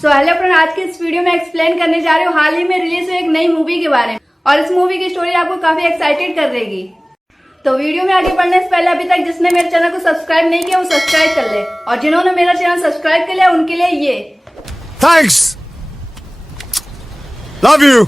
Hello friend, आज की इस वीडियो में एक्सप्लेन करने जा रहे हो हाल ही में रिलीज हुई एक नई मूवी के बारे में। और इस मूवी की स्टोरी आपको काफी एक्साइटेड कर देगी। तो वीडियो में आगे बढ़ने से पहले अभी तक जिसने मेरे चैनल को सब्सक्राइब नहीं किया वो सब्सक्राइब कर ले, और जिन्होंने मेरा चैनल सब्सक्राइब कर लिया उनके लिए ये थैंक्स, लव यू।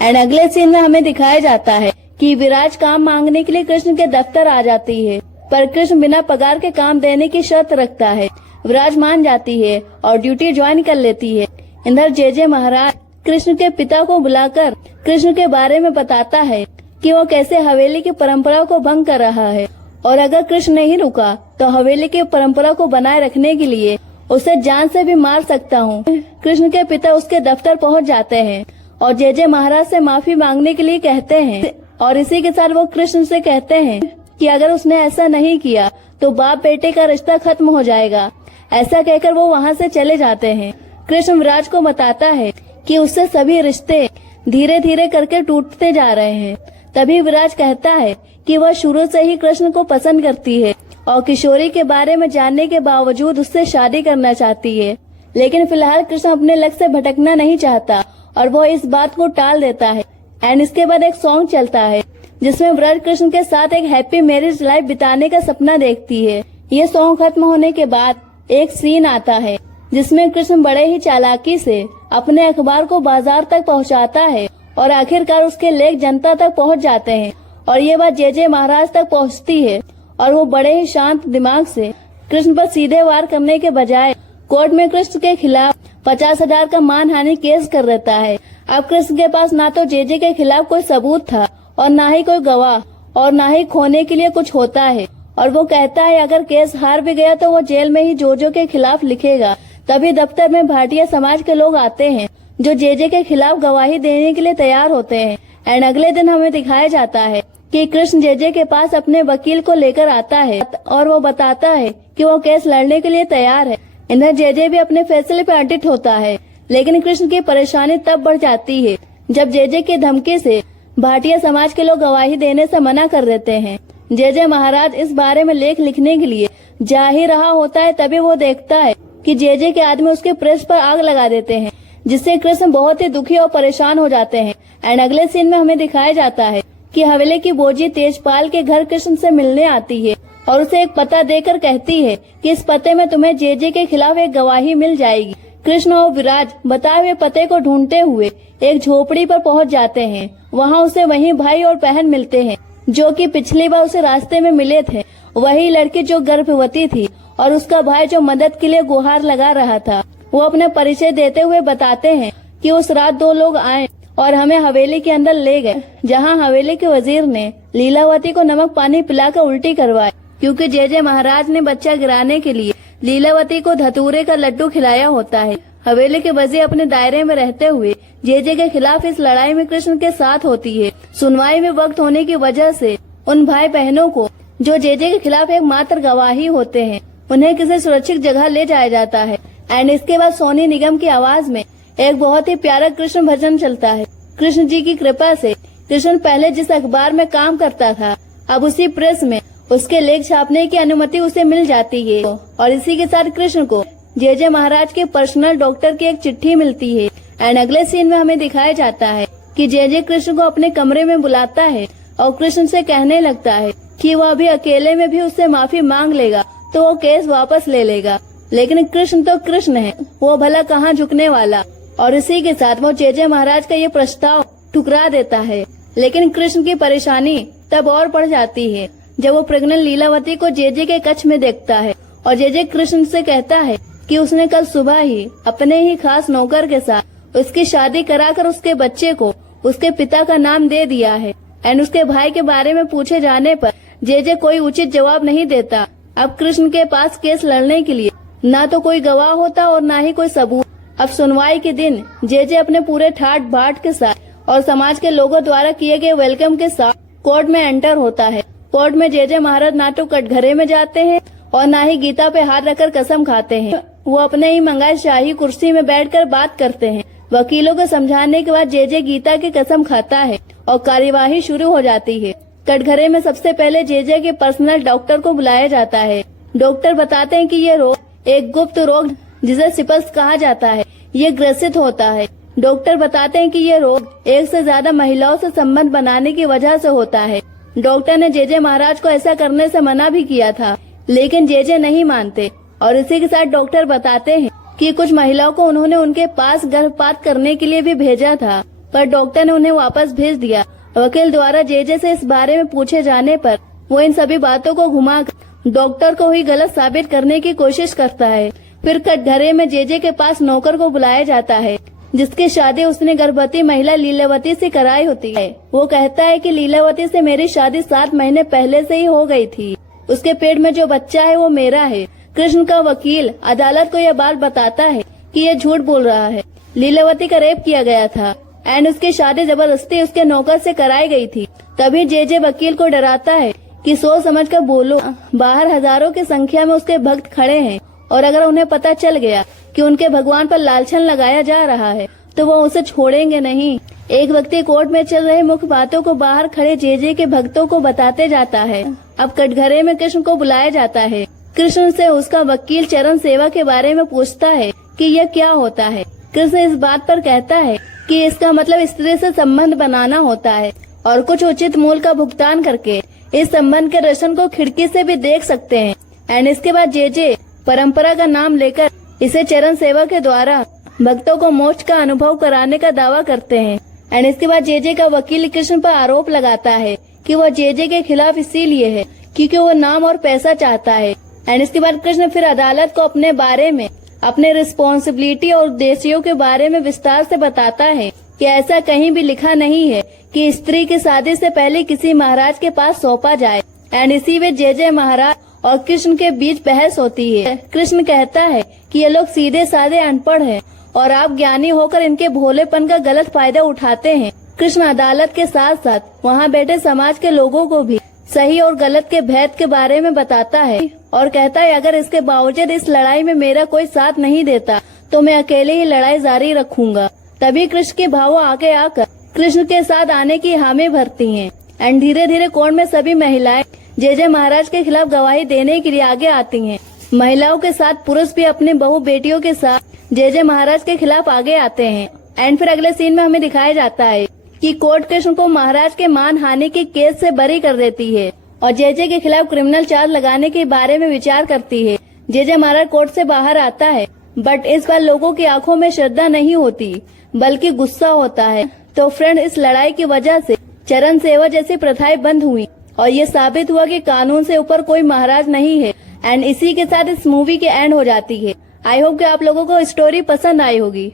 एंड अगले सीन में हमें दिखाया जाता है कि विराज काम मांगने के लिए कृष्ण के दफ्तर आ जाती है, पर कृष्ण बिना पगार के काम देने की शर्त रखता है। विराज मान जाती है और ड्यूटी ज्वाइन कर लेती है। इधर जे महाराज कृष्ण के पिता को बुलाकर कृष्ण के बारे में बताता है कि वो कैसे हवेली की परंपरा को भंग कर रहा है, और अगर कृष्ण नहीं रुका तो हवेली की परंपरा को बनाए रखने के लिए उसे जान से भी मार सकता हूँ। कृष्ण के पिता उसके दफ्तर पहुँच जाते हैं और जे महाराज से माफी मांगने के लिए कहते हैं, और इसी के साथ वो कृष्ण से कहते हैं कि अगर उसने ऐसा नहीं किया तो बाप बेटे का रिश्ता खत्म हो जाएगा। ऐसा कहकर वो वहाँ से चले जाते हैं। कृष्ण विराज को बताता है कि उससे सभी रिश्ते धीरे धीरे करके टूटते जा रहे हैं। तभी विराज कहता है कि वह शुरू से ही कृष्ण को पसंद करती है और किशोरी के बारे में जानने के बावजूद उससे शादी करना चाहती है, लेकिन फिलहाल कृष्ण अपने लक्ष्य से भटकना नहीं चाहता और वो इस बात को टाल देता है। एंड इसके बाद एक सॉन्ग चलता है जिसमें विराज कृष्ण के साथ एक हैप्पी मैरिज लाइफ बिताने का सपना देखती है। ये सॉन्ग खत्म होने के बाद एक सीन आता है जिसमें कृष्ण बड़े ही चालाकी से अपने अखबार को बाजार तक पहुंचाता है और आखिरकार उसके लेख जनता तक पहुंच जाते हैं, और ये बात जे महाराज तक पहुंचती है और वो बड़े ही शांत दिमाग से कृष्ण पर सीधे वार करने के बजाय कोर्ट में कृष्ण के खिलाफ 50,000 का मानहानि केस कर देता है। अब कृष्ण के पास ना तो जे के खिलाफ कोई सबूत था और ना ही कोई गवाह और ना ही खोने के लिए कुछ होता है, और वो कहता है अगर केस हार भी गया तो वो जेल में ही जो के खिलाफ लिखेगा। तभी दफ्तर में भाटिया समाज के लोग आते हैं जो जे के खिलाफ गवाही देने के लिए तैयार होते हैं। एंड अगले दिन हमें दिखाया जाता है कि कृष्ण जे के पास अपने वकील को लेकर आता है और वो बताता है कि वो केस लड़ने के लिए तैयार है। इधर जे भी अपने फैसले पर अडिट होता है, लेकिन कृष्ण की परेशानी तब बढ़ जाती है जब जे की धमकी से भाटिया समाज के लोग गवाही देने से मना कर देते हैं। जे महाराज इस बारे में लेख लिखने के लिए जा ही रहा होता है, तभी वो देखता है कि जे के आदमी उसके प्रेस पर आग लगा देते हैं, जिससे कृष्ण बहुत ही दुखी और परेशान हो जाते हैं। एंड अगले सीन में हमें दिखाया जाता है कि हवेली की बोजी तेजपाल के घर कृष्ण से मिलने आती है और उसे एक पता देकर कहती है कि इस पते में तुम्हें जे के खिलाफ एक गवाही मिल जाएगी। कृष्ण और विराज बताए हुए पते को ढूंढते हुए एक झोपड़ी पर पहुंच जाते हैं। वहां उसे वही भाई और बहन मिलते हैं जो कि पिछली बार उसे रास्ते में मिले थे, वही लड़की जो गर्भवती थी और उसका भाई जो मदद के लिए गुहार लगा रहा था। वो अपने परिचय देते हुए बताते हैं कि उस रात 2 लोग आए और हमें हवेली के अंदर ले गए, जहां हवेली के वजीर ने लीलावती को नमक पानी पिलाकर उल्टी करवाई, क्योंकि जे महाराज ने बच्चा गिराने के लिए लीलावती को धतूरे का लड्डू खिलाया होता है। हवेली के वजीर अपने दायरे में रहते हुए जे के खिलाफ इस लड़ाई में कृष्ण के साथ होती है। सुनवाई में वक्त होने की वजह से उन भाई बहनों को जो जे के खिलाफ एक मात्र गवाही होते हैं उन्हें किसी सुरक्षित जगह ले जाया जाता है। एंड इसके बाद सोनी निगम की आवाज में एक बहुत ही प्यारा कृष्ण भजन चलता है। कृष्ण जी की कृपा से कृष्ण पहले जिस अखबार में काम करता था अब उसी प्रेस में उसके लेख छापने की अनुमति उसे मिल जाती है, और इसी के साथ कृष्ण को जे महाराज के पर्सनल डॉक्टर की एक चिट्ठी मिलती है। एंड अगले सीन में हमें दिखाया जाता है कि जे कृष्ण को अपने कमरे में बुलाता है और कृष्ण से कहने लगता है कि वो अभी अकेले में भी उससे माफी मांग लेगा तो वो केस वापस ले लेगा, लेकिन कृष्ण तो कृष्ण है, वो भला कहाँ झुकने वाला। और इसी के साथ वो जे महाराज का ये प्रस्ताव ठुकरा देता है। लेकिन कृष्ण की परेशानी तब और बढ़ जाती है जब वो प्रेग्नेंट लीलावती को जे के कक्ष में देखता है, और जे कृष्ण से कहता है कि उसने कल सुबह ही अपने ही खास नौकर के साथ उसकी शादी कराकर उसके बच्चे को उसके पिता का नाम दे दिया है। एंड उसके भाई के बारे में पूछे जाने पर जे कोई उचित जवाब नहीं देता। अब कृष्ण के पास केस लड़ने के लिए ना तो कोई गवाह होता और ना ही कोई सबूत। अब सुनवाई के दिन जे अपने पूरे ठाट बाट के साथ और समाज के लोगों द्वारा किए गए वेलकम के साथ कोर्ट में एंटर होता है। कोर्ट में जे महाराज ना तो कटघरे में जाते हैं और ना ही गीता पे हाथ रखकर कसम खाते हैं। वो अपने ही मंगाई शाही कुर्सी में बैठकर बात करते हैं। वकीलों को समझाने के बाद जे गीता की कसम खाता है और कार्यवाही शुरू हो जाती है। कटघरे में सबसे पहले जे के पर्सनल डॉक्टर को बुलाया जाता है। डॉक्टर बताते हैं कि ये रोग एक गुप्त रोग जिसे सिपस कहा जाता है, ये ग्रसित होता है। डॉक्टर बताते हैं कि ये रोग एक से ज्यादा महिलाओं से संबंध बनाने की वजह से होता है। डॉक्टर ने जेजे महाराज को ऐसा करने से मना भी किया था, लेकिन जेजे नहीं मानते और इसी के साथ डॉक्टर बताते हैं कि कुछ महिलाओं को उन्होंने उनके पास गर्भपात करने के लिए भी भेजा था, पर डॉक्टर ने उन्हें वापस भेज दिया। वकील द्वारा जेजे से इस बारे में पूछे जाने पर वो इन सभी बातों को घुमाकर डॉक्टर को ही गलत साबित करने की कोशिश करता है। फिर कटघरे में जेजे के पास नौकर को बुलाया जाता है, जिसकी शादी उसने गर्भवती महिला लीलावती से कराई होती है। वो कहता है कि लीलावती से मेरी शादी 7 महीने पहले से ही हो गई थी, उसके पेट में जो बच्चा है वो मेरा है। कृष्ण का वकील अदालत को यह बात बताता है कि ये झूठ बोल रहा है, लीलावती का रेप किया गया था एंड उसकी शादी जबरदस्ती उसके नौकर से कराई गई थी। तभी जेजे वकील को डराता है कि सोच समझ कर बोलो, बाहर हजारों की संख्या में उसके भक्त खड़े हैं और अगर उन्हें पता चल गया कि उनके भगवान पर लालछन लगाया जा रहा है तो वो उसे छोड़ेंगे नहीं। एक व्यक्ति कोर्ट में चल रहे मुख्य बातों को बाहर खड़े जेजे के भक्तों को बताते जाता है। अब कटघरे में कृष्ण को बुलाया जाता है। कृष्ण से उसका वकील चरण सेवा के बारे में पूछता है कि यह क्या होता है। कृष्ण इस बात पर कहता है कि इसका मतलब स्त्री से संबंध बनाना होता है और कुछ उचित मूल्य का भुगतान करके इस संबंध के दर्शन को खिड़की से भी देख सकते हैं। एंड इसके बाद जेजे परंपरा का नाम लेकर इसे चरण सेवा के द्वारा भक्तों को मोक्ष का अनुभव कराने का दावा करते हैं। एंड इसके बाद जेजे का वकील कृष्ण पर आरोप लगाता है कि वह जेजे के खिलाफ इसीलिए है क्योंकि वो नाम और पैसा चाहता है। एंड इसके बाद कृष्ण फिर अदालत को अपने बारे में, अपने रिस्पॉन्सिबिलिटी और उद्देश्यों के बारे में विस्तार से बताता है कि ऐसा कहीं भी लिखा नहीं है कि स्त्री की शादी से पहले किसी महाराज के पास सौंपा जाए। एंड इसी में जेजे महाराज और कृष्ण के बीच बहस होती है। कृष्ण कहता है कि ये लोग सीधे साधे अनपढ़ हैं और आप ज्ञानी होकर इनके भोलेपन का गलत फायदा उठाते हैं। कृष्ण अदालत के साथ साथ वहाँ बैठे समाज के लोगों को भी सही और गलत के भेद के बारे में बताता है और कहता है अगर इसके बावजूद इस लड़ाई में मेरा कोई साथ नहीं देता तो मैं अकेले ही लड़ाई जारी रखूंगा। तभी कृष्ण के भाव आगे आकर कृष्ण के साथ आने की हामी भरती हैं। एंड धीरे धीरे कोर्ट में सभी महिलाएं जेजे महाराज के खिलाफ गवाही देने के लिए आगे आती हैं। महिलाओं के साथ पुरुष भी अपने बहू बेटियों के साथ जेजे महाराज के खिलाफ आगे आते हैं। एंड फिर अगले सीन में हमें दिखाया जाता है कि कोर्ट कृष्ण को महाराज के मान हानि के केस से बरी कर देती है और जेजे के खिलाफ क्रिमिनल चार्ज लगाने के बारे में विचार करती है। जेजे महाराज कोर्ट से बाहर आता है, बट इस बार लोगों की आंखों में श्रद्धा नहीं होती बल्कि गुस्सा होता है। तो फ्रेंड, इस लड़ाई की वजह से चरण सेवा जैसी प्रथाएं बंद हुई और ये साबित हुआ कि कानून से ऊपर कोई महाराज नहीं है। एंड इसी के साथ इस मूवी की एंड हो जाती है। आई होप कि आप लोगों को स्टोरी पसंद आई होगी।